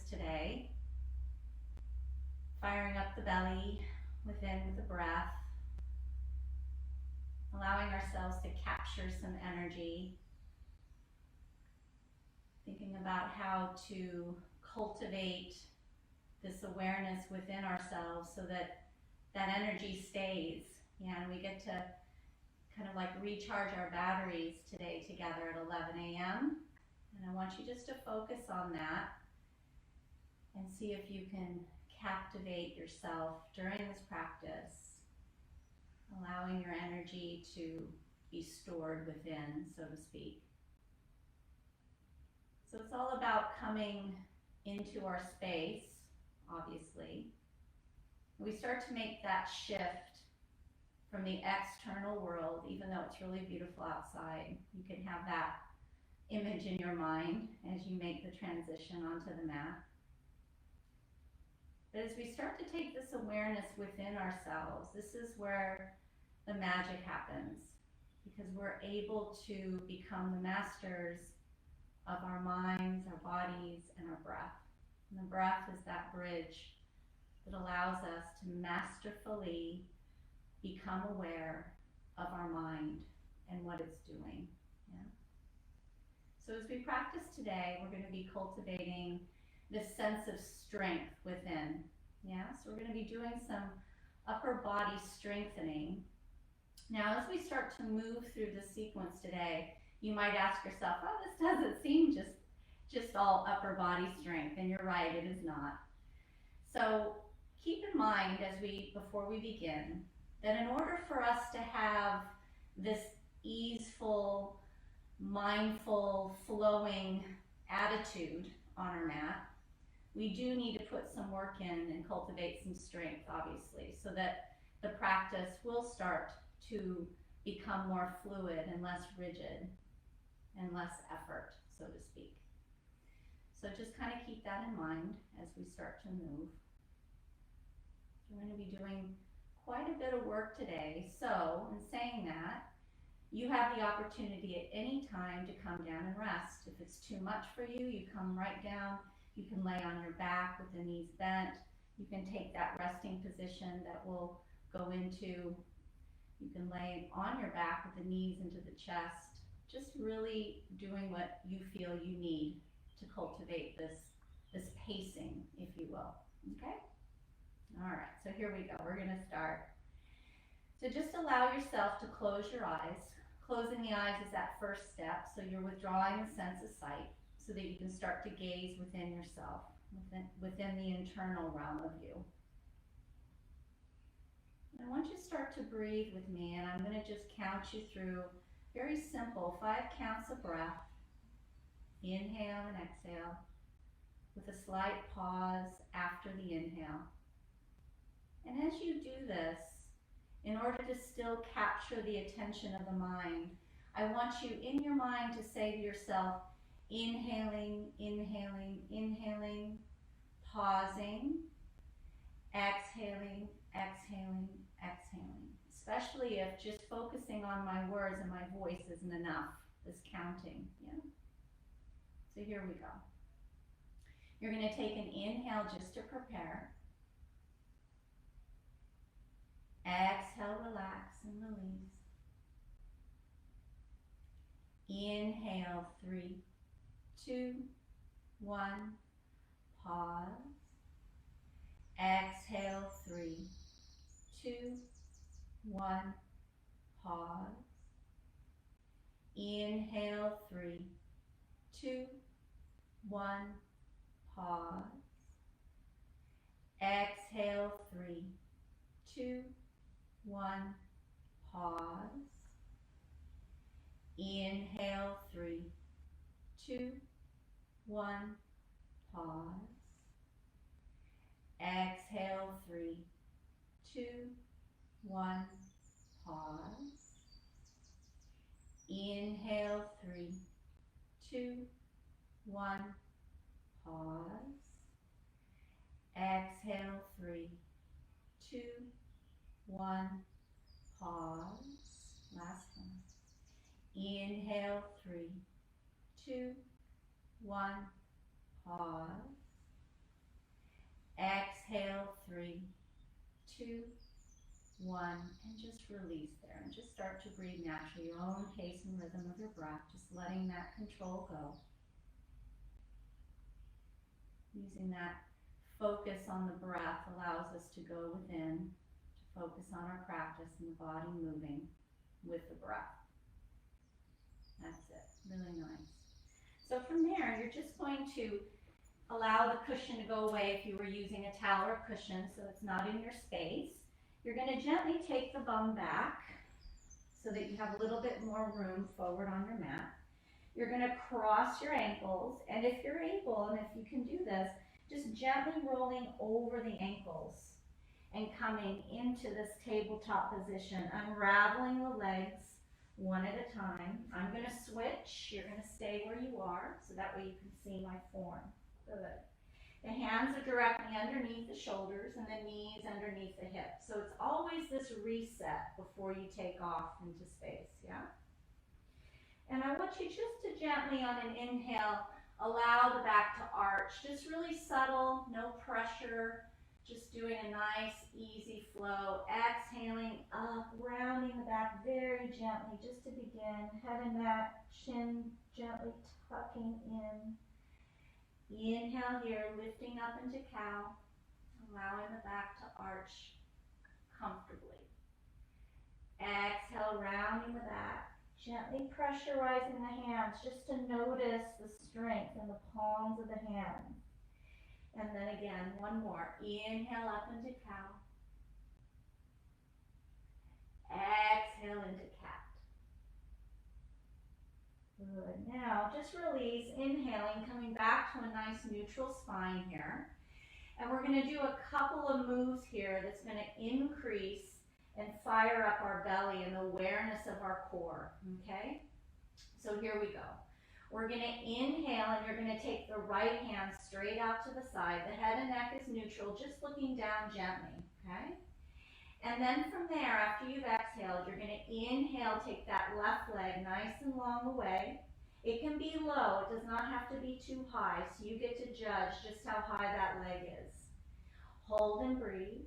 practice today. Firing up the belly within with the breath. Allowing ourselves to capture some energy. Thinking about how to cultivate this awareness within ourselves so that that energy stays. Yeah, and we get to kind of like recharge our batteries today together at 11 a.m. And I want you just to focus on that and see if you can captivate yourself during this practice, allowing your energy to be stored within, so to speak. So it's all about coming into our space, obviously. We start to make that shift from the external world, even though it's really beautiful outside. You can have that image in your mind as you make the transition onto the mat. But as we start to take this awareness within ourselves, this is where the magic happens, because we're able to become the masters of our minds, our bodies, and our breath. And the breath is that bridge that allows us to masterfully become aware of our mind and what it's doing. Yeah. So as we practice today, we're going to be cultivating this sense of strength within. Yeah, so we're going to be doing some upper body strengthening. Now, as we start to move through the sequence today, you might ask yourself, oh, this doesn't seem just all upper body strength, and you're right, it is not. So keep in mind before we begin, that in order for us to have this easeful, mindful, flowing attitude on our mat, we do need to put some work in and cultivate some strength, obviously, so that the practice will start to become more fluid and less rigid and less effort, so to speak. So just kind of keep that in mind as we start to move. We're going to be doing quite a bit of work today. So in saying that, you have the opportunity at any time to come down and rest. If it's too much for you, you come right down. You can lay on your back with the knees bent. You can take that resting position that we'll go into. You can lay on your back with the knees into the chest. Just really doing what you feel you need to cultivate this pacing, if you will. Okay? All right, so here we go. We're going to start. So just allow yourself to close your eyes. Closing the eyes is that first step, so you're withdrawing the sense of sight so that you can start to gaze within yourself, within the internal realm of you. And I want you to start to breathe with me, and I'm going to just count you through very simple 5 counts of breath. Inhale and exhale with a slight pause after the inhale. And as you do this, in order to still capture the attention of the mind, I want you in your mind to say to yourself, inhaling, inhaling, inhaling, pausing, exhaling, exhaling, exhaling. Especially if just focusing on my words and my voice isn't enough, this counting. Yeah? So here we go. You're going to take an inhale just to prepare. Exhale, relax and release. Inhale, 3, 2, 1, pause. Exhale, 3, 2, 1, pause. Inhale, 3, 2, 1, pause. Exhale, 3, 2, 1, pause. Inhale, 3, 2, 1, pause. Exhale, 3, 2, 1, pause. Inhale, 3, 2, 1, pause. Exhale, 3, 2, 1, pause. Last one. Inhale, 3, 2, 1, pause. Exhale, 3, 2, 1, and just release there. And just start to breathe naturally, your own pace and rhythm of your breath, just letting that control go. Using that focus on the breath allows us to go within, to focus on our practice and the body moving with the breath. That's it, really nice. So from there, you're just going to allow the cushion to go away if you were using a towel or cushion, so it's not in your space. You're going to gently take the bum back so that you have a little bit more room forward on your mat. You're going to cross your ankles, and if you're able, and if you can do this, just gently rolling over the ankles and coming into this tabletop position, unraveling the legs one at a time. I'm going to switch. You're going to stay where you are, so that way you can see my form. Good. The hands are directly underneath the shoulders and the knees underneath the hips. So it's always this reset before you take off into space, yeah? And I want you just to gently, on an inhale, allow the back to arch. Just really subtle, no pressure. Just doing a nice, easy flow. Exhaling up, rounding the back very gently, just to begin. Head and neck, chin gently tucking in. Inhale here, lifting up into cow, allowing the back to arch comfortably. Exhale, rounding the back, gently pressurizing the hands just to notice the strength in the palms of the hands. And then again, one more. Inhale up into cow. Exhale into cat. Good. Now, just release, inhaling, coming back to a nice neutral spine here. And we're going to do a couple of moves here that's going to increase and fire up our belly and the awareness of our core, okay? So here we go. We're going to inhale, and you're going to take the right hand straight out to the side. The head and neck is neutral, just looking down gently, okay? And then from there, after you've exhaled, you're going to inhale, take that left leg nice and long away. It can be low, it does not have to be too high, so you get to judge just how high that leg is. Hold and breathe.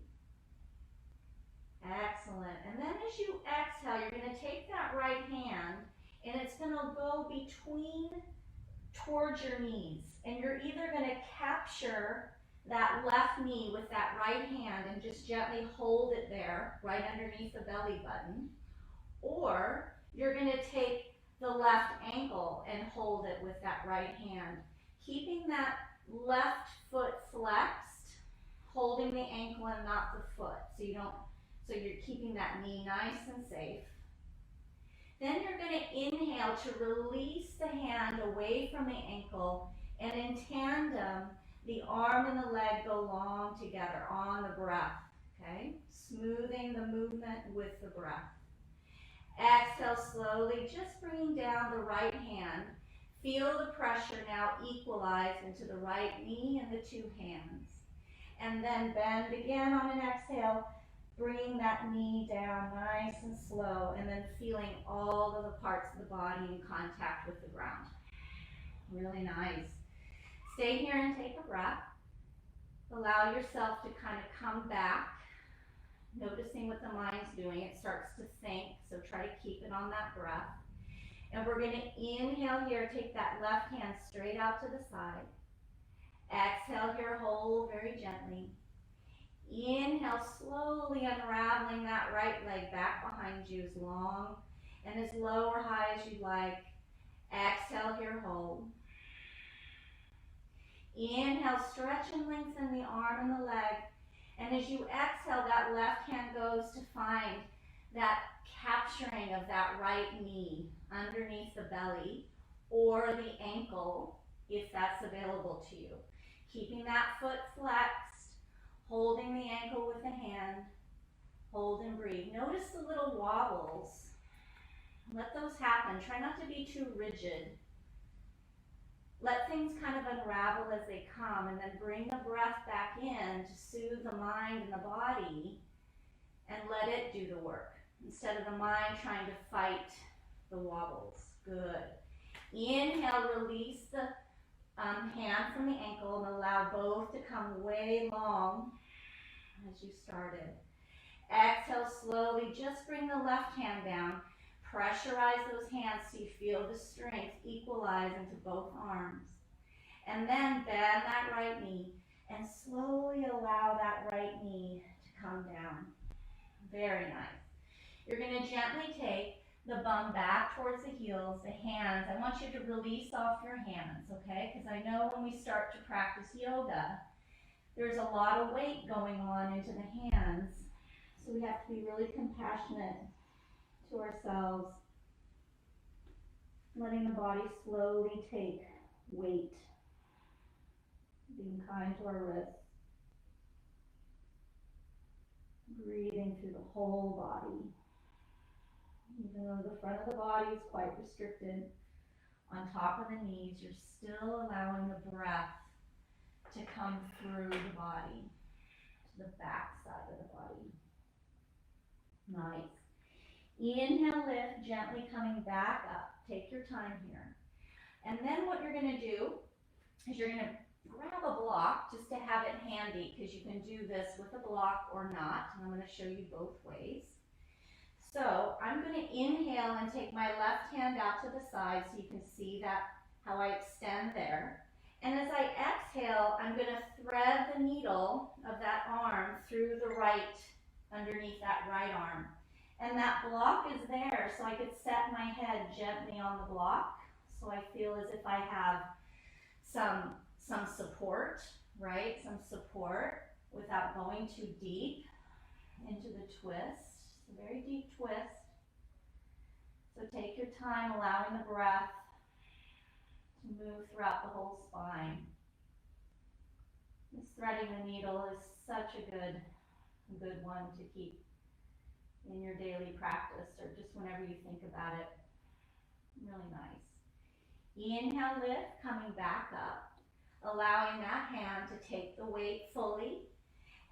Excellent. And then as you exhale, you're going to take that right hand, and it's going to go towards your knees. And you're either going to capture that left knee with that right hand and just gently hold it there, right underneath the belly button. Or you're going to take the left ankle and hold it with that right hand, keeping that left foot flexed, holding the ankle and not the foot. So you're keeping that knee nice and safe. Then you're going to inhale to release the hand away from the ankle, and in tandem, the arm and the leg go long together on the breath, okay? Smoothing the movement with the breath. Exhale slowly, just bringing down the right hand. Feel the pressure now equalize into the right knee and the two hands. And then bend again on an exhale, bringing that knee down nice and slow, and then feeling all of the parts of the body in contact with the ground. Really nice. Stay here and take a breath. Allow yourself to kind of come back, noticing what the mind's doing. It starts to think, so try to keep it on that breath. And we're going to inhale here, take that left hand straight out to the side. Exhale here, hold very gently. Inhale, slowly unraveling that right leg back behind you as long and as low or high as you like. Exhale here, hold. Inhale, stretch and lengthen the arm and the leg. And as you exhale, that left hand goes to find that capturing of that right knee underneath the belly or the ankle, if that's available to you. Keeping that foot flexed, holding the ankle with the hand, hold and breathe. Notice the little wobbles. Let those happen. Try not to be too rigid. Let things kind of unravel as they come, and then bring the breath back in to soothe the mind and the body, and let it do the work instead of the mind trying to fight the wobbles. Good. Inhale, release the hand from the ankle and allow both to come way long as you started. Exhale slowly, just bring the left hand down. Pressurize those hands so you feel the strength equalize into both arms. And then bend that right knee and slowly allow that right knee to come down. Very nice. You're going to gently take the bum back towards the heels, the hands. I want you to release off your hands, okay? Because I know when we start to practice yoga, there's a lot of weight going on into the hands. So we have to be really compassionate to ourselves, letting the body slowly take weight, being kind to our wrists, breathing through the whole body. Even though the front of the body is quite restricted, on top of the knees, you're still allowing the breath to come through the body, to the back side of the body. Nice. Inhale, lift, gently coming back up. Take your time here. And then what you're going to do is you're going to grab a block just to have it handy, because you can do this with a block or not. And I'm going to show you both ways. So I'm going to inhale and take my left hand out to the side so you can see that how I extend there. And as I exhale, I'm going to thread the needle of that arm through the right, underneath that right arm. And that block is there, so I could set my head gently on the block, so I feel as if I have some support, right? Some support without going too deep into the twist. It's a very deep twist. So take your time, allowing the breath to move throughout the whole spine. This threading the needle is such a good one to keep in your daily practice, or just whenever you think about it. Really nice. Inhale, lift, coming back up, allowing that hand to take the weight fully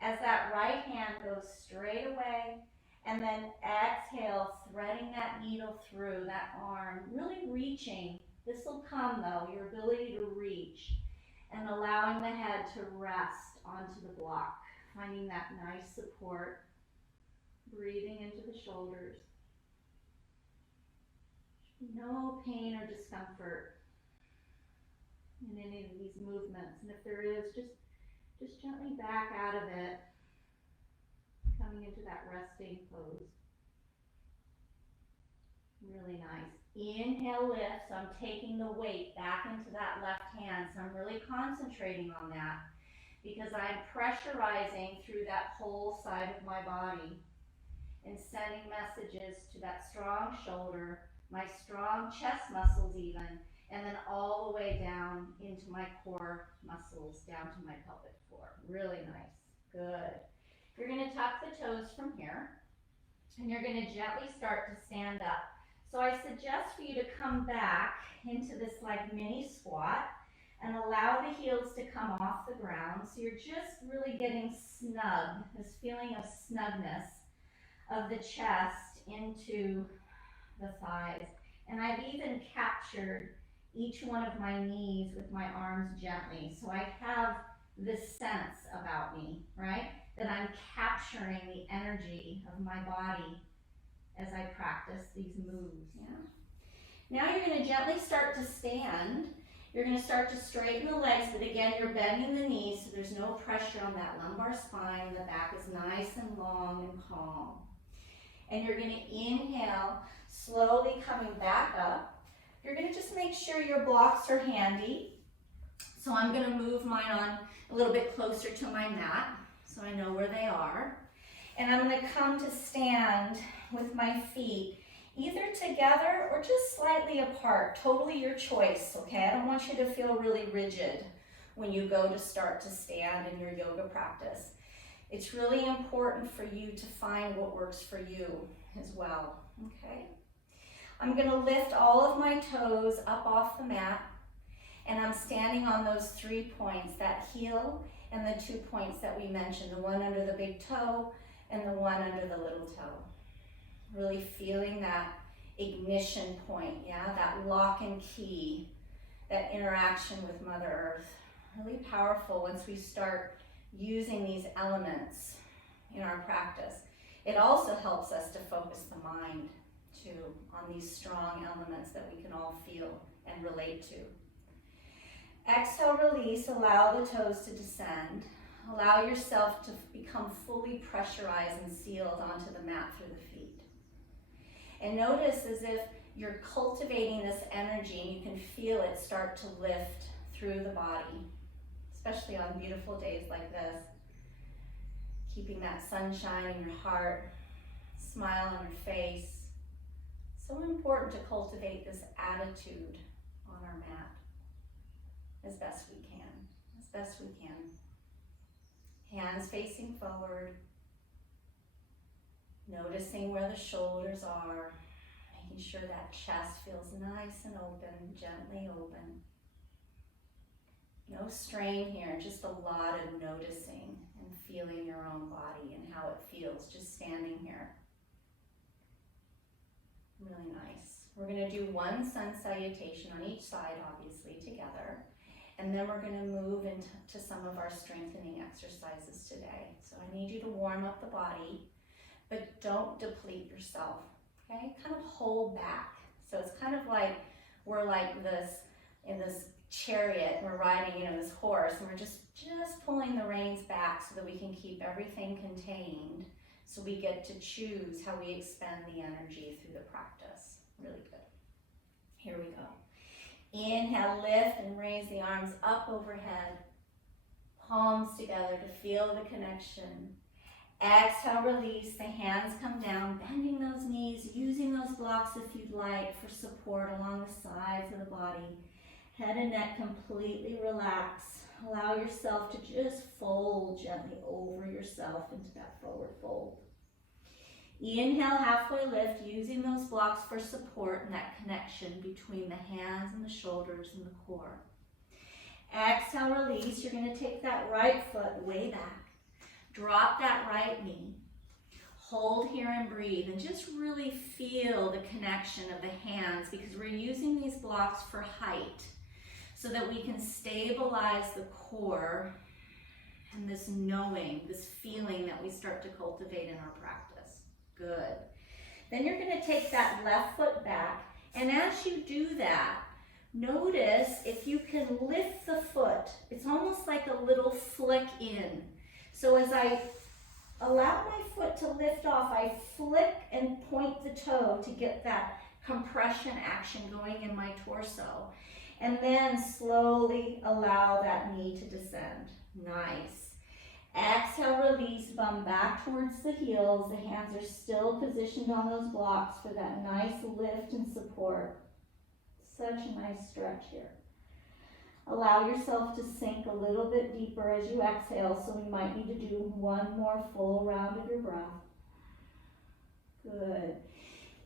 as that right hand goes straight away, and then exhale, threading that needle through that arm, really reaching. This will come though, your ability to reach, and allowing the head to rest onto the block, finding that nice support. Breathing into the shoulders. No pain or discomfort in any of these movements. And if there is, just gently back out of it, coming into that resting pose. Really nice. Inhale, lift. So I'm taking the weight back into that left hand. So I'm really concentrating on that because I'm pressurizing through that whole side of my body and sending messages to that strong shoulder, my strong chest muscles even, and then all the way down into my core muscles, down to my pelvic floor. Really nice. Good. You're going to tuck the toes from here, and you're going to gently start to stand up. So I suggest for you to come back into this like mini squat and allow the heels to come off the ground. So you're just really getting snug, this feeling of snugness of the chest into the thighs. And I've even captured each one of my knees with my arms gently. So I have this sense about me, right? That I'm capturing the energy of my body as I practice these moves, yeah? Now you're gonna gently start to stand. You're gonna start to straighten the legs, but again, you're bending the knees so there's no pressure on that lumbar spine. The back is nice and long and calm. And you're going to inhale, slowly coming back up. You're going to just make sure your blocks are handy. So I'm going to move mine on a little bit closer to my mat so I know where they are. And I'm going to come to stand with my feet either together or just slightly apart. Totally your choice, okay? I don't want you to feel really rigid when you go to start to stand in your yoga practice. It's really important for you to find what works for you as well, okay? I'm gonna lift all of my toes up off the mat, and I'm standing on those 3 points, that heel and the 2 points that we mentioned, the one under the big toe and the one under the little toe. Really feeling that ignition point, yeah? That lock and key that interaction with Mother Earth. Really powerful once we start using these elements in our practice. It also helps us to focus the mind too on these strong elements that we can all feel and relate to. Exhale, release, allow the toes to descend. Allow yourself to become fully pressurized and sealed onto the mat through the feet. And notice as if you're cultivating this energy and you can feel it start to lift through the body, especially on beautiful days like this. Keeping that sunshine in your heart, smile on your face. So important to cultivate this attitude on our mat as best we can, as best we can. Hands facing forward, noticing where the shoulders are, making sure that chest feels nice and open, gently open. No strain here, just a lot of noticing and feeling your own body and how it feels just standing here. Really nice. We're going to do one sun salutation on each side, obviously, together. And then we're going to move into some of our strengthening exercises today. So I need you to warm up the body, but don't deplete yourself, okay? Kind of hold back. So it's kind of like we're like this, in this chariot, we're riding, this horse, and we're just pulling the reins back so that we can keep everything contained, so we get to choose how we expend the energy through the practice. Really good. Here we go. Inhale, lift and raise the arms up overhead, palms together to feel the connection. Exhale, release, the hands come down, bending those knees, using those blocks if you'd like for support along the sides of the body. Head and neck completely relax. Allow yourself to just fold gently over yourself into that forward fold. Inhale, halfway lift, using those blocks for support and that connection between the hands and the shoulders and the core. Exhale, release. You're going to take that right foot way back. Drop that right knee. Hold here and breathe, and just really feel the connection of the hands, because we're using these blocks for height so that we can stabilize the core and this knowing, this feeling that we start to cultivate in our practice. Good. Then you're going to take that left foot back, and as you do that, notice if you can lift the foot. It's almost like a little flick in. So as I allow my foot to lift off, I flick and point the toe to get that compression action going in my torso. And then slowly allow that knee to descend. Nice. Exhale, release, bum back towards the heels. The hands are still positioned on those blocks for that nice lift and support. Such a nice stretch here. Allow yourself to sink a little bit deeper as you exhale, so we might need to do one more full round of your breath. Good.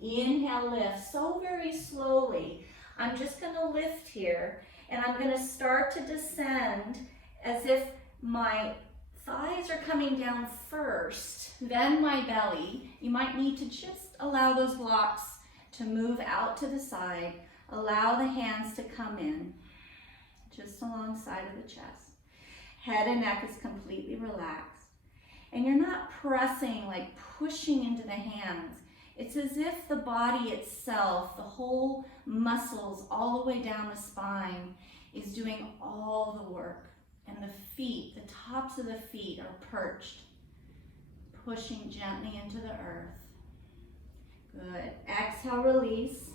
Inhale, lift. So very slowly. I'm just going to lift here, and I'm going to start to descend as if my thighs are coming down first, then my belly. You might need to just allow those blocks to move out to the side. Allow the hands to come in, just alongside of the chest. Head and neck is completely relaxed. And you're not pressing, like pushing into the hands. It's as if the body itself, the whole muscles all the way down the spine, is doing all the work. And the feet, the tops of the feet are perched, pushing gently into the earth. Good. Exhale, release.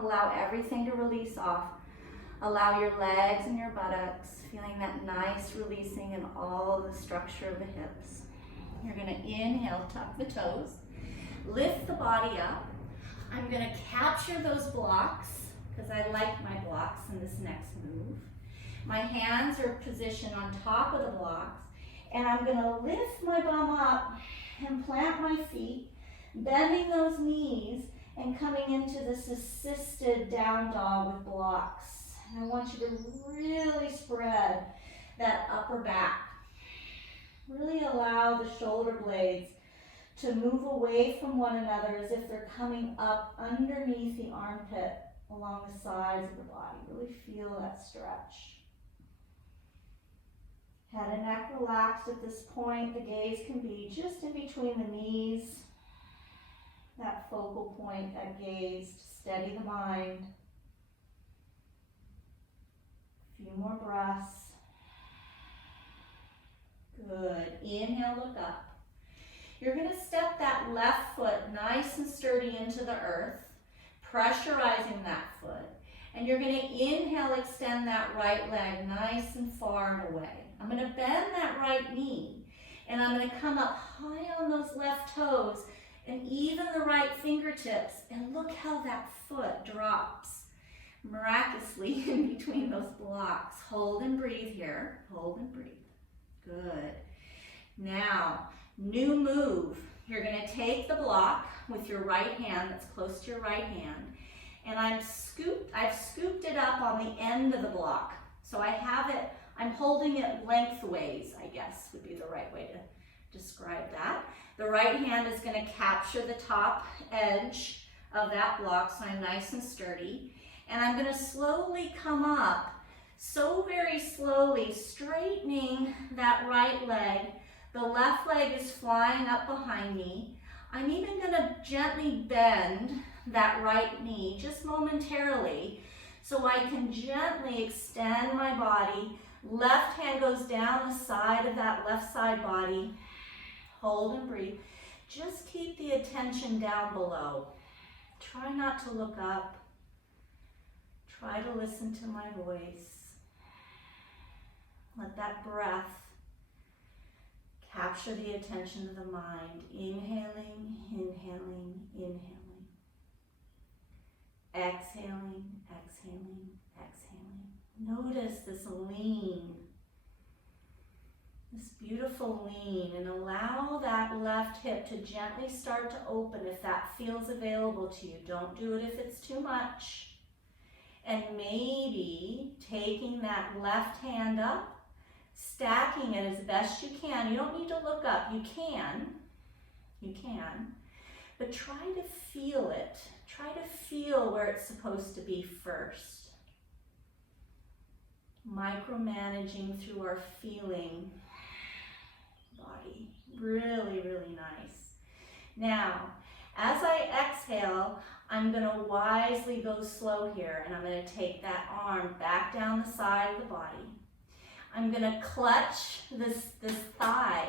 Allow everything to release off. Allow your legs and your buttocks, feeling that nice releasing in all the structure of the hips. You're going to inhale, tuck the toes, lift the body up. I'm going to capture those blocks, because I like my blocks in this next move. My hands are positioned on top of the blocks, and I'm going to lift my bum up and plant my feet, bending those knees and coming into this assisted down dog with blocks. And I want you to really spread that upper back. Really allow the shoulder blades to move away from one another as if they're coming up underneath the armpit. along the sides of the body. Really feel that stretch. Head and neck relaxed at this point. The gaze can be just in between the knees. That focal point, that gaze, to steady the mind. A few more breaths. Good. Inhale, look up. You're going to step that left foot nice and sturdy into the earth, pressurizing that foot. And you're going to inhale, extend that right leg nice and far and away. I'm going to bend that right knee, and I'm going to come up high on those left toes and even the right fingertips, and look how that foot drops miraculously in between those blocks. Hold and breathe here. Hold and breathe. Good. Now, new move. You're going to take the block with your right hand that's close to your right hand, and I've scooped it up on the end of the block. So I have it, I'm holding it lengthways, I guess would be the right way to describe that. The right hand is going to capture the top edge of that block, so I'm nice and sturdy. And I'm going to slowly come up, so very slowly, straightening that right leg. The left leg is flying up behind me. I'm even going to gently bend that right knee, just momentarily, so I can gently extend my body. Left hand goes down the side of that left side body. Hold and breathe. Just keep the attention down below. Try not to look up. Try to listen to my voice. Let that breath capture the attention of the mind. Inhaling, inhaling, inhaling. Exhaling, exhaling, exhaling. Notice this lean, this beautiful lean, and allow that left hip to gently start to open if that feels available to you. Don't do it if it's too much. And maybe taking that left hand up, stacking it as best you can. You don't need to look up. You can, but try to feel it. Try to feel where it's supposed to be first. Micromanaging through our feeling body. Really, really nice. Now, as I exhale, I'm going to wisely go slow here, and I'm going to take that arm back down the side of the body. I'm going to clutch this thigh,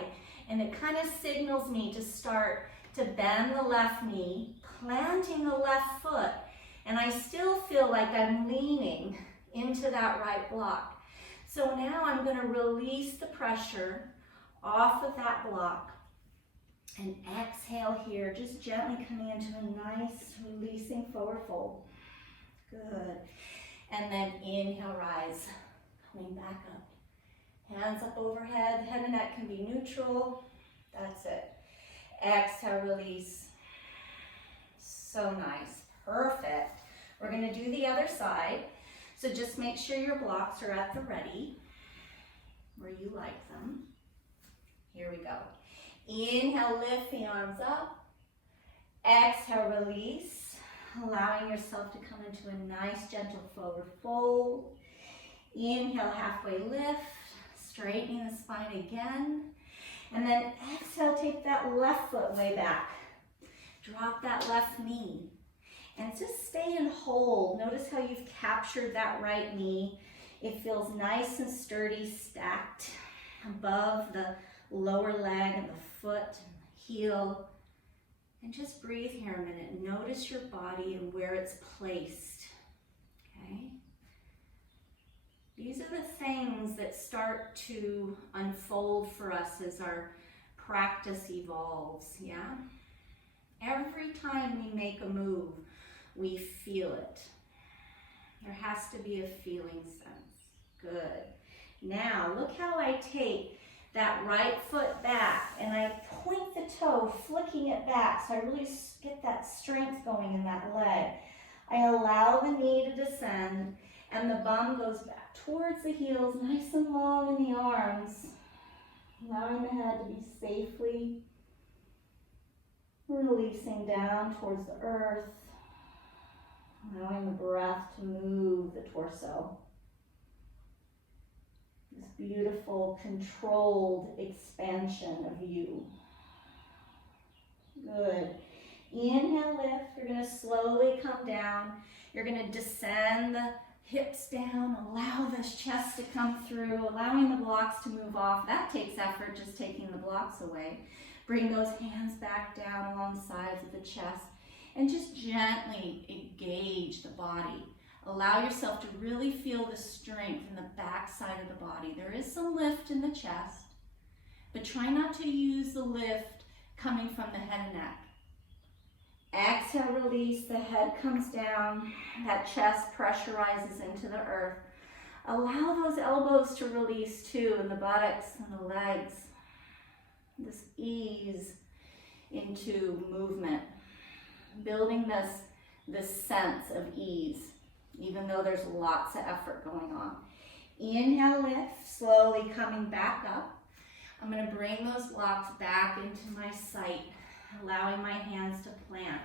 and it kind of signals me to start to bend the left knee, planting the left foot, and I still feel like I'm leaning into that right block. So now I'm going to release the pressure off of that block and exhale here, just gently coming into a nice releasing forward fold. Good. And then inhale, rise, coming back up. Hands up overhead, head and neck can be neutral. That's it. Exhale, release. So nice. Perfect. We're going to do the other side. So just make sure your blocks are at the ready, where you like them. Here we go. Inhale, lift the arms up. Exhale, release. Allowing yourself to come into a nice, gentle forward fold. Inhale, halfway lift. Straightening the spine again. And then exhale, take that left foot way back. Drop that left knee. And just stay and hold. Notice how you've captured that right knee. It feels nice and sturdy, stacked above the lower leg and the foot and the heel. And just breathe here a minute. Notice your body and where it's placed. Okay? These are the things that start to unfold for us as our practice evolves, yeah? Every time we make a move, we feel it. There has to be a feeling sense. Good. Now, look how I take that right foot back and I point the toe, flicking it back, so I really get that strength going in that leg. I allow the knee to descend and the bum goes back towards the heels, nice and long in the arms, allowing the head to be safely releasing down towards the earth. Allowing the breath to move the torso. This beautiful, controlled expansion of you. Good. Inhale, lift. You're going to slowly come down. You're going to descend the hips down. Allow this chest to come through, allowing the blocks to move off. That takes effort, just taking the blocks away. Bring those hands back down along the sides of the chest and just gently engage the body. Allow yourself to really feel the strength in the back side of the body. There is some lift in the chest, but try not to use the lift coming from the head and neck. Exhale, release, the head comes down, that chest pressurizes into the earth. Allow those elbows to release too, and the buttocks and the legs. This ease into movement, building this sense of ease, even though there's lots of effort going on. Inhale, lift, slowly coming back up. I'm going to bring those blocks back into my sight, allowing my hands to plant.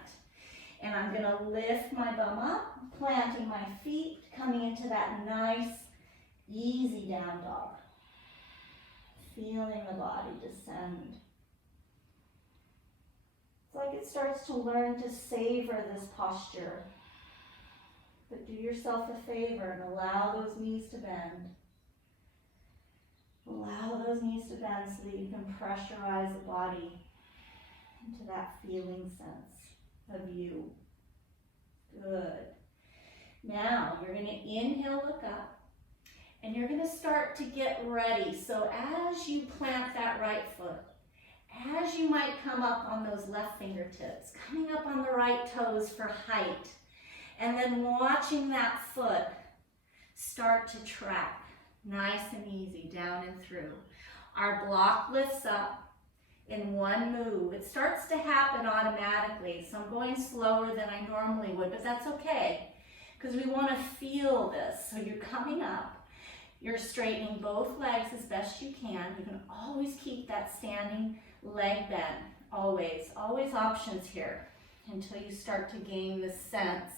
And I'm going to lift my bum up, planting my feet, coming into that nice, easy down dog. Feeling the body descend. It's like it starts to learn to savor this posture. But do yourself a favor and allow those knees to bend. Allow those knees to bend so that you can pressurize the body into that feeling sense of you. Good. Now you're going to inhale, look up, and you're going to start to get ready. So as you plant that right foot, as you might come up on those left fingertips, coming up on the right toes for height, and then watching that foot start to track nice and easy down and through. Our block lifts up in one move. It starts to happen automatically, so I'm going slower than I normally would, but that's okay, because we want to feel this. So you're coming up, you're straightening both legs as best you can. You can always keep that standing leg bend, always options here, until you start to gain this sense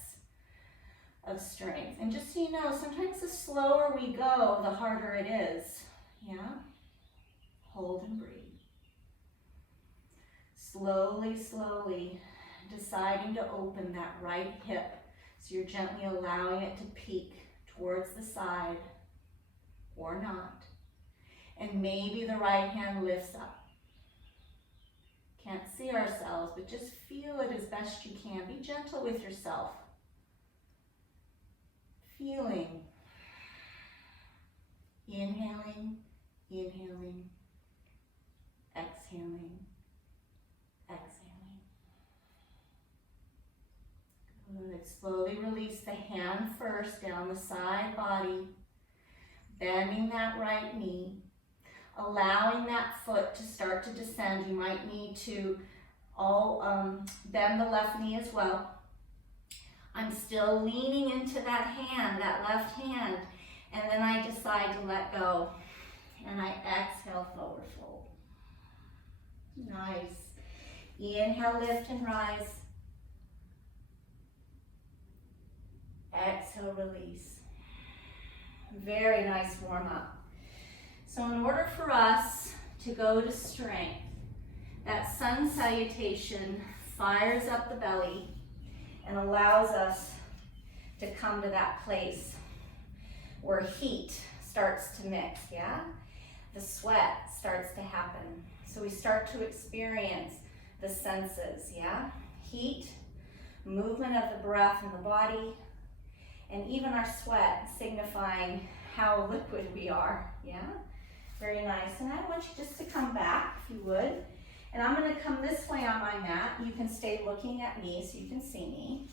of strength. And just so you know, sometimes the slower we go, the harder it is. Yeah? Hold and breathe. Slowly, slowly deciding to open that right hip. So you're gently allowing it to peek towards the side or not. And maybe the right hand lifts up. Can't see ourselves, but just feel it as best you can. Be gentle with yourself. Feeling, inhaling, inhaling, exhaling, exhaling. Good. Slowly release the hand first down the side body, bending that right knee, allowing that foot to start to descend. You might need to bend the left knee as well. I'm still leaning into that hand, that left hand, and then I decide to let go, and I exhale, forward fold. Nice. Inhale, lift and rise. Exhale, release. Very nice warm up. So in order for us to go to strength, that sun salutation fires up the belly and allows us to come to that place where heat starts to mix, yeah? The sweat starts to happen. So we start to experience the senses, yeah? Heat, movement of the breath in the body, and even our sweat signifying how liquid we are, yeah? Very nice. And I want you just to come back, if you would. And I'm going to come this way on my mat. You can stay looking at me so you can see me.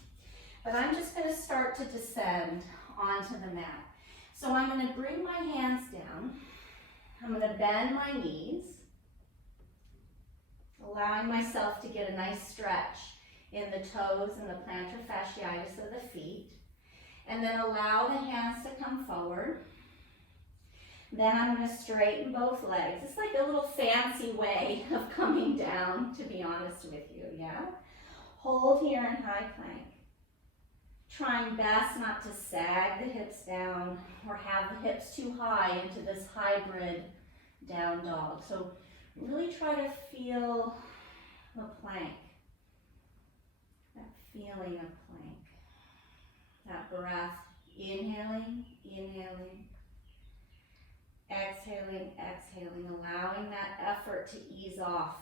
But I'm just going to start to descend onto the mat. So I'm going to bring my hands down. I'm going to bend my knees, allowing myself to get a nice stretch in the toes and the plantar fasciitis of the feet. And then allow the hands to come forward. Then I'm going to straighten both legs. It's like a little fancy way of coming down, to be honest with you, yeah? Hold here in high plank. trying best not to sag the hips down or have the hips too high into this hybrid down dog. So really try to feel the plank, that feeling of plank, that breath, inhaling, inhaling, exhaling, exhaling, allowing that effort to ease off,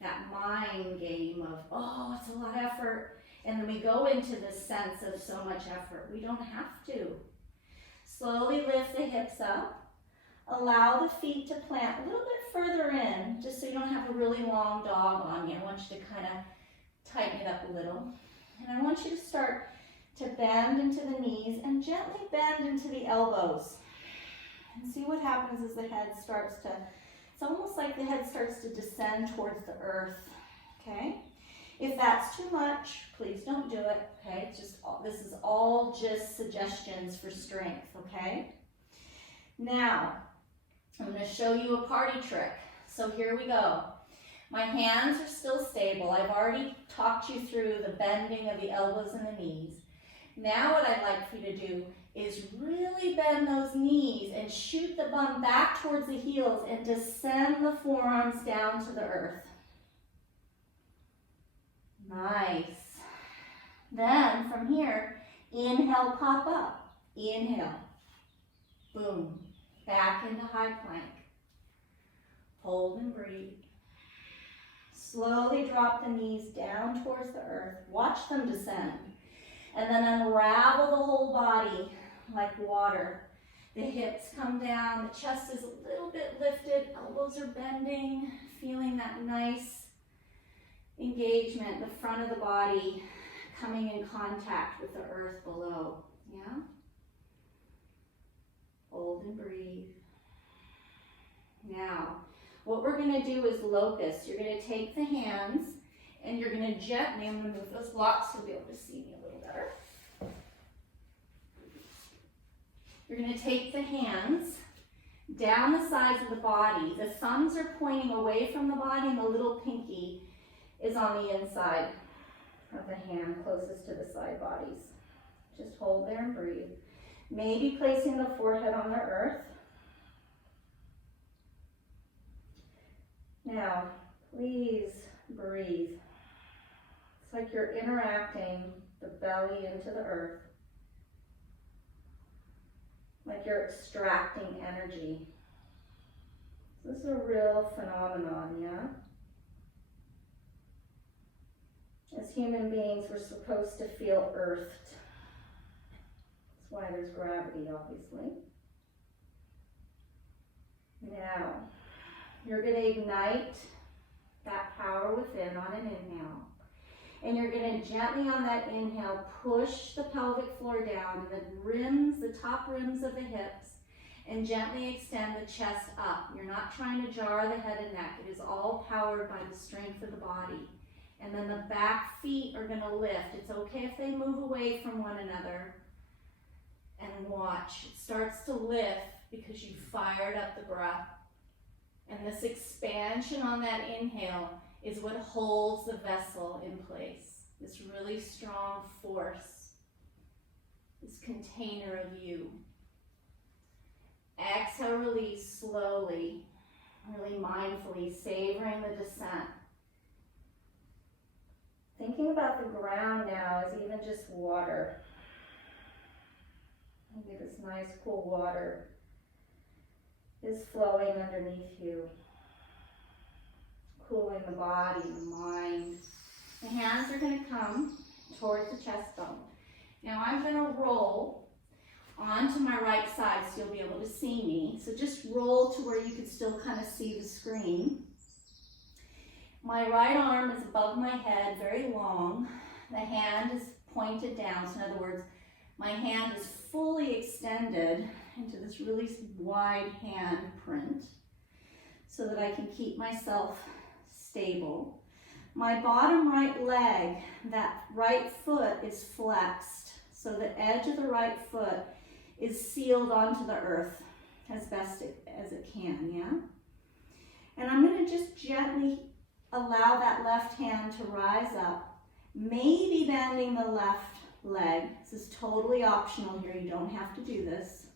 that mind game of, oh, it's a lot of effort. And then we go into this sense of so much effort. We don't have to. Slowly lift the hips up. Allow the feet to plant a little bit further in, just so you don't have a really long dog on you. I want you to kind of tighten it up a little. And I want you to start to bend into the knees and gently bend into the elbows. And see what happens as the head starts to, it's almost like the head starts to descend towards the earth, okay? If that's too much, please don't do it, okay? It's just, this is all just suggestions for strength, okay? Now, I'm going to show you a party trick. So here we go. My hands are still stable. I've already talked you through the bending of the elbows and the knees. Now what I'd like for you to do is really bend those knees and shoot the bum back towards the heels and descend the forearms down to the earth. Nice. Then from here, inhale, pop up. Inhale. Boom. Back into high plank. Hold and breathe. Slowly drop the knees down towards the earth. Watch them descend. And then unravel the whole body like water. The hips come down. The chest is a little bit lifted. Elbows are bending. Feeling that nice engagement, the front of the body coming in contact with the earth below, yeah? Hold and breathe. Now, what we're gonna do is locus. You're gonna take the hands and you're gonna gently, I'm gonna move those blocks so you'll be able to see me a little better. You're gonna take the hands down the sides of the body. The thumbs are pointing away from the body and the little pinky is on the inside of the hand closest to the side bodies. Just hold there and breathe. Maybe placing the forehead on the earth. Now, please breathe. It's like you're interacting the belly into the earth. Like you're extracting energy. This is a real phenomenon, yeah? As human beings, we're supposed to feel earthed. That's why there's gravity, obviously. Now, you're going to ignite that power within on an inhale. And you're going to gently on that inhale push the pelvic floor down and the top rims of the hips, and gently extend the chest up. You're not trying to jar the head and neck. It is all powered by the strength of the body. And then the back feet are going to lift. It's okay if they move away from one another. And watch. It starts to lift because you fired up the breath. And this expansion on that inhale is what holds the vessel in place. This really strong force. This container of you. Exhale, release slowly. Really mindfully, savoring the descent. Thinking about the ground now as even just water. Maybe this nice cool water is flowing underneath you. Cooling the body, the mind. The hands are going to come towards the chest bone. Now I'm going to roll onto my right side so you'll be able to see me. So just roll to where you can still kind of see the screen. My right arm is above my head, very long. The hand is pointed down. So in other words, my hand is fully extended into this really wide hand print so that I can keep myself stable. My bottom right leg, that right foot is flexed. So the edge of the right foot is sealed onto the earth as best as it can, yeah? And I'm going to just gently allow that left hand to rise up, maybe bending the left leg. This is totally optional here. You don't have to do this.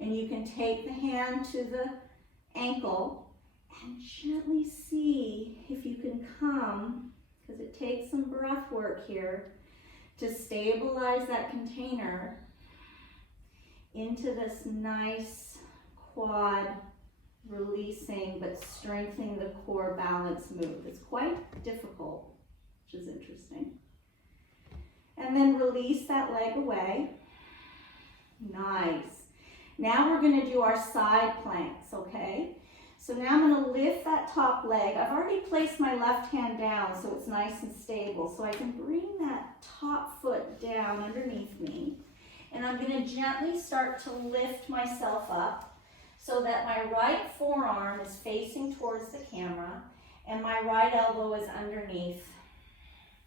And you can take the hand to the ankle and gently see if you can come, because it takes some breath work here, to stabilize that container into this nice quad releasing but strengthening the core balance move. It's quite difficult, which is interesting. And then release that leg away. Nice. Now we're going to do our side planks, okay? So now I'm going to lift that top leg. I've already placed my left hand down so it's nice and stable. So I can bring that top foot down underneath me. And I'm going to gently start to lift myself up so that my right forearm is facing towards the camera and my right elbow is underneath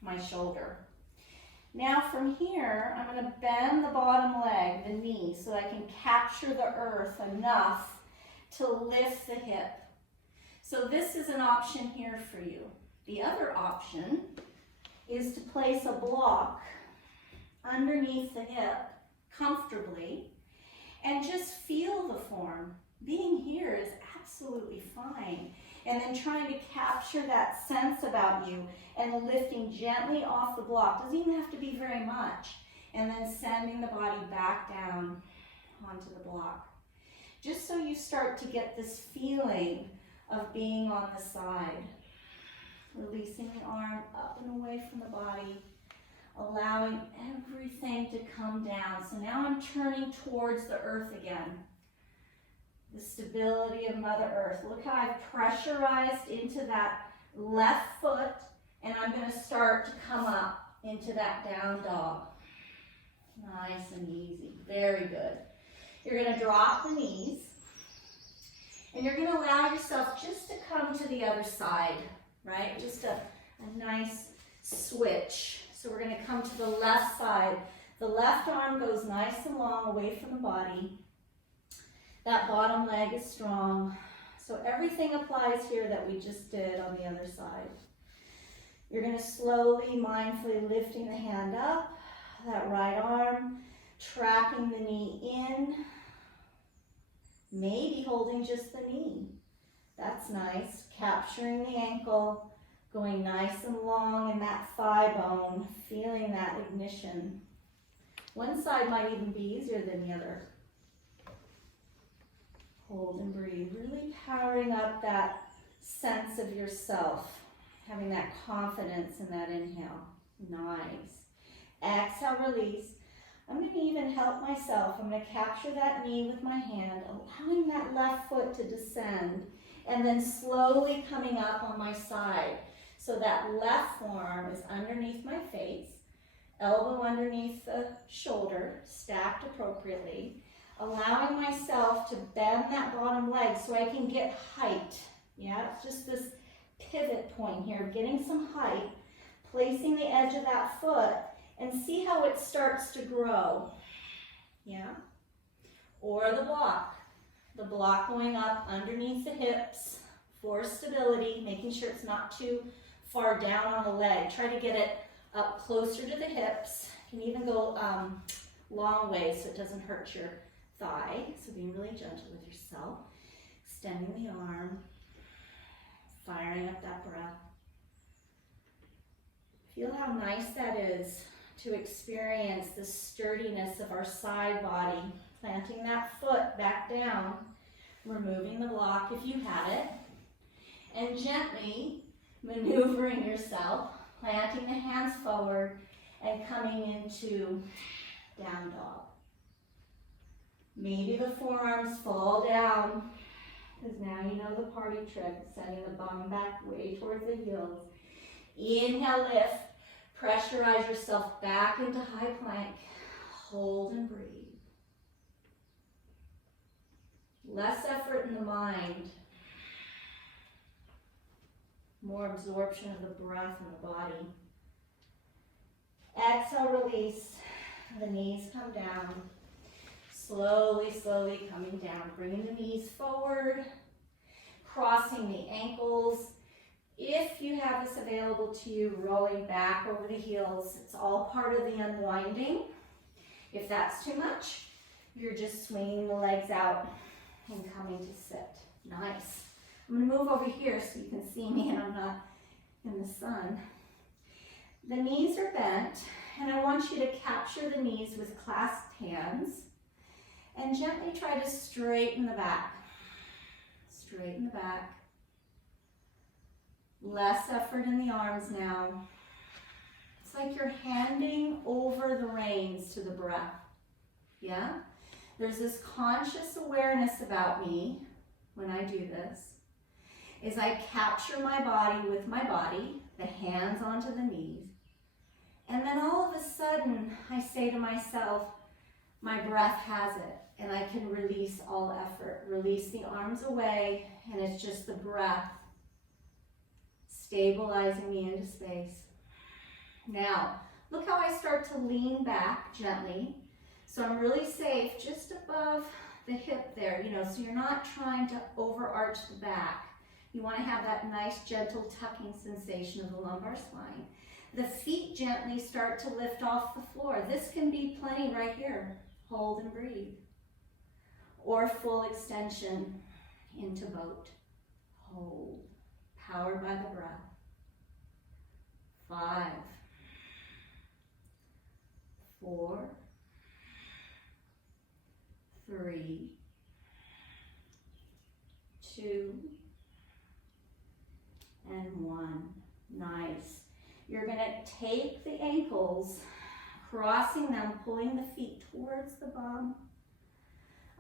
my shoulder. Now from here, I'm going to bend the bottom leg, the knee, so I can capture the earth enough to lift the hip. So this is an option here for you. The other option is to place a block underneath the hip comfortably and just feel the form. Being here is absolutely fine. And then trying to capture that sense about you and lifting gently off the block. Doesn't even have to be very much. And then sending the body back down onto the block. Just so you start to get this feeling of being on the side. Releasing the arm up and away from the body. Allowing everything to come down. So now I'm turning towards the earth again. The stability of Mother Earth. Look how I've pressurized into that left foot, and I'm going to start to come up into that down dog. Nice and easy. Very good. You're going to drop the knees, and you're going to allow yourself just to come to the other side, right? Just a nice switch. So we're going to come to the left side. The left arm goes nice and long away from the body. That bottom leg is strong. So everything applies here that we just did on the other side. You're going to slowly, mindfully lifting the hand up, that right arm, tracking the knee in, maybe holding just the knee. That's nice. Capturing the ankle, going nice and long in that thigh bone, feeling that ignition. One side might even be easier than the other. Hold and breathe, really powering up that sense of yourself, having that confidence in that inhale. Nice. Exhale, release. I'm going to even help myself. I'm going to capture that knee with my hand, allowing that left foot to descend, and then slowly coming up on my side. So that left forearm is underneath my face, elbow underneath the shoulder, stacked appropriately. Allowing myself to bend that bottom leg so I can get height. Yeah, it's just this pivot point here, getting some height, placing the edge of that foot, and see how it starts to grow. Yeah? Or the block. The block going up underneath the hips for stability, making sure it's not too far down on the leg. Try to get it up closer to the hips. You can even go long ways so it doesn't hurt your thigh. So being really gentle with yourself. Extending the arm. Firing up that breath. Feel how nice that is to experience the sturdiness of our side body. Planting that foot back down. Removing the block if you had it. And gently maneuvering yourself. Planting the hands forward and coming into down dog. Maybe the forearms fall down, because now you know the party trick, sending the bum back way towards the heels. Inhale, lift. Pressurize yourself back into high plank. Hold and breathe. Less effort in the mind. More absorption of the breath in the body. Exhale, release. The knees come down. Slowly, slowly coming down. Bringing the knees forward. Crossing the ankles. If you have this available to you, rolling back over the heels, it's all part of the unwinding. If that's too much, you're just swinging the legs out and coming to sit. Nice. I'm going to move over here so you can see me and I'm not in the sun. The knees are bent, and I want you to capture the knees with clasped hands and gently try to straighten the back. Straighten the back. Less effort in the arms now. It's like you're handing over the reins to the breath. Yeah? There's this conscious awareness about me when I do this. Is I capture my body with my body, the hands onto the knees, and then all of a sudden I say to myself, my breath has it, and I can release all effort. Release the arms away, and it's just the breath stabilizing me into space. Now, look how I start to lean back gently. So I'm really safe just above the hip there, so you're not trying to overarch the back. You want to have that nice gentle tucking sensation of the lumbar spine. The feet gently start to lift off the floor. This can be plenty right here. Hold and breathe. Or full extension into boat. Hold. Powered by the breath. 5, 4, 3, 2, and 1. Nice. You're going to take the ankles, crossing them, pulling the feet towards the bum,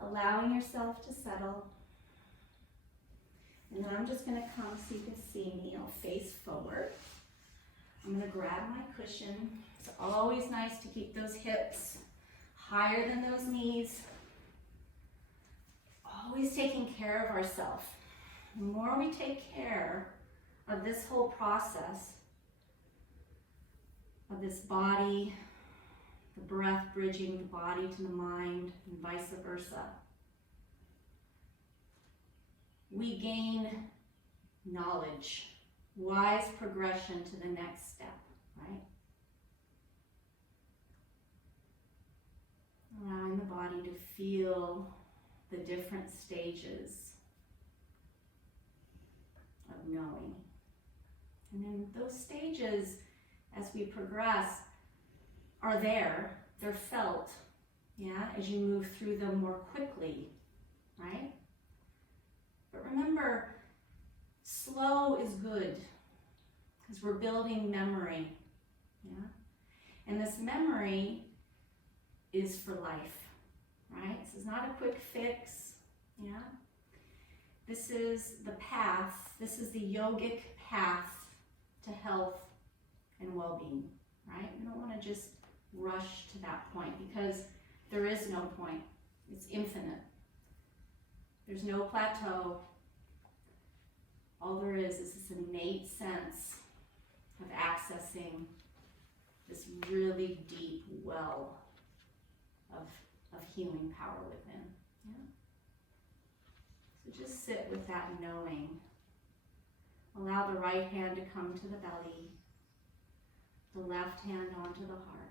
allowing yourself to settle. And then I'm just going to come so you can see me. I'll face forward. I'm going to grab my cushion. It's always nice to keep those hips higher than those knees. Always taking care of ourselves. The more we take care of this whole process, of this body, the breath bridging the body to the mind, and vice versa, we gain knowledge, wise progression to the next step, right? Allowing the body to feel the different stages of knowing. And then those stages, as we progress, are there. They're felt, yeah, as you move through them more quickly, right? But remember, slow is good because we're building memory, yeah? And this memory is for life, right? This is not a quick fix, yeah? This is the path, this is the yogic path to health and well-being, right? We don't want to just rush to that point because there is no point. It's infinite. There's no plateau. All there is this innate sense of accessing this really deep well of healing power within. Yeah? So just sit with that knowing. Allow the right hand to come to the belly, the left hand onto the heart.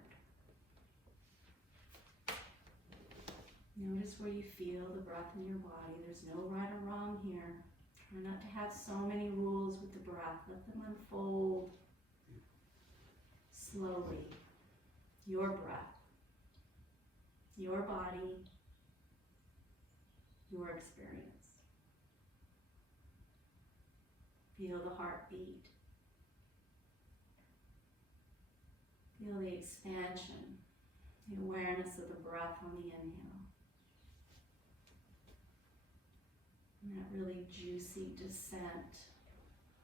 Notice where you feel the breath in your body. There's no right or wrong here. Try not to have so many rules with the breath. Let them unfold slowly. Your breath, your body, your experience. Feel the heartbeat. Feel the expansion, the awareness of the breath on the inhale. And that really juicy descent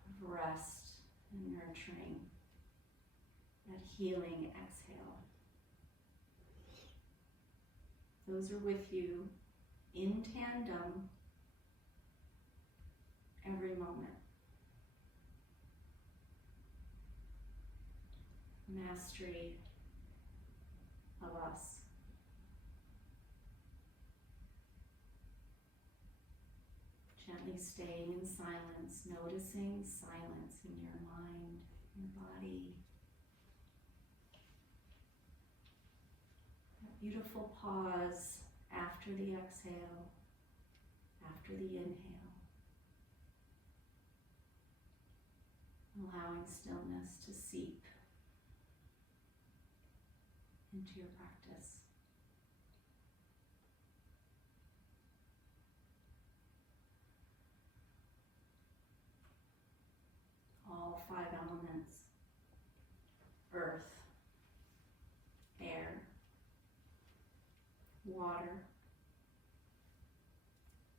of rest and nurturing. That healing exhale. Those are with you in tandem every moment. Mastery of us. Gently staying in silence, noticing silence in your mind, your body. That beautiful pause after the exhale, after the inhale. Allowing stillness to seep into your practice. All 5 elements: earth, air, water,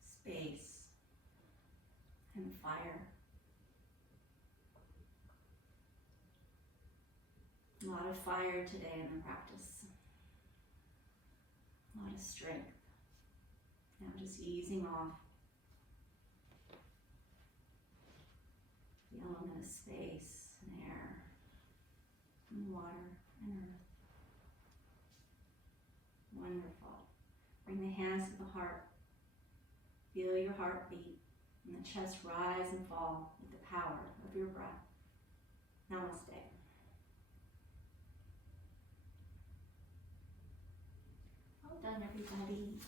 space, and fire. A lot of fire today in the practice. A lot of strength. Now just easing off the element of space and air and water and earth. Wonderful. Bring the hands to the heart. Feel your heartbeat and the chest rise and fall with the power of your breath. Namaste. Well done, everybody.